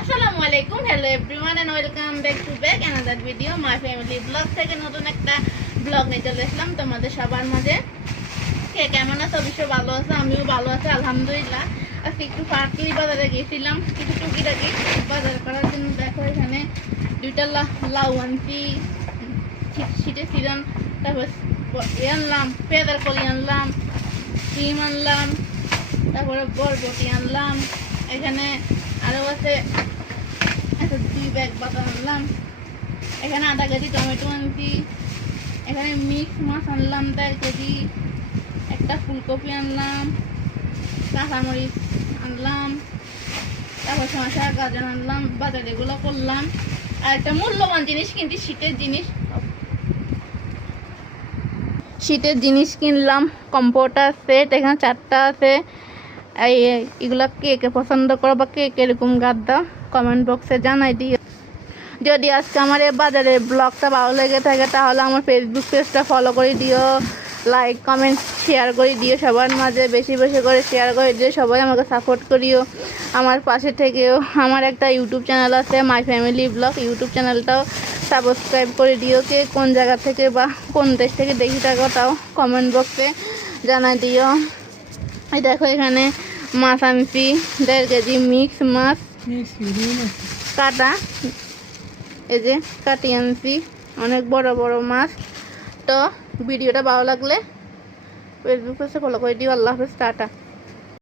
আসসালামু আলাইকুম, hello everyone and welcome back to another video my family vlog থেকে নতুন একটা ব্লগ নিয়ে চলে আসলাম তোমাদের সবার মাঝে। কে কেমন আছো? অবশ্যই ভালো আছো, আমিও ভালো আছি আলহামদুলিল্লাহ। আজকে একটু পাটলি বাজারে গেছিলাম কিছু টুকিটাকি বাজার করার জন্য। দেখো এখানে দুইটা লাউ আনছি, শীতের সিজন। তারপর আনলাম পেঁয়াজের কলি আনলাম, ডিম আনলাম, তারপরে বরবটি আনলাম। এখানে আরও আছে 2 ব্যাগ বাদাম আনলাম। এখানে আধা কেজি টমেটো আনছি। এখানে মিক্স মাছ আনলাম 1.5 কেজি। একটা ফুলকপি আনলাম, কাঁচামরিচ আনলাম, তারপর শসা গাজর আনলাম। বাজার এগুলো করলাম। আর একটা মূল্যবান জিনিস কিনছি, শীতের জিনিস কিনলাম। কম্পোটার সেট এখানে 4টা আছে। এগুলা কে কে পছন্দ করো বা কে এরকম গাদ্দা কমেন্ট বক্সে জানাই দিও। যদি আজকে আমার এই বাজারের ব্লগটা ভালো লেগে থাকে তাহলে আমার ফেসবুক পেজটা ফলো করে দিও, লাইক কমেন্ট শেয়ার করে দিও, সবার মাঝে বেশি বেশি করে শেয়ার করে দিও। সবাই আমাকে সাপোর্ট করিও, আমার পাশে থেকেও। আমার একটা ইউটিউব চ্যানেল আছে মাই ফ্যামিলি ব্লগ, ইউটিউব চ্যানেলটাও সাবস্ক্রাইব করে দিও। কে কোন জায়গা থেকে বা কোন দেশ থেকে দেখি থাকো তাও কমেন্ট বক্সে জানাই দিও। এই দেখো এখানে মাছ আনছি 1.5 কেজি মিক্স মাছ কাটা, এই যে কাটি আনছি, অনেক বড় বড় মাছ। তো ভিডিওটা ভালো লাগলে ফেসবুক পেজে ফলো করে দিও। আল্লাহ হাফেজ, টাটা।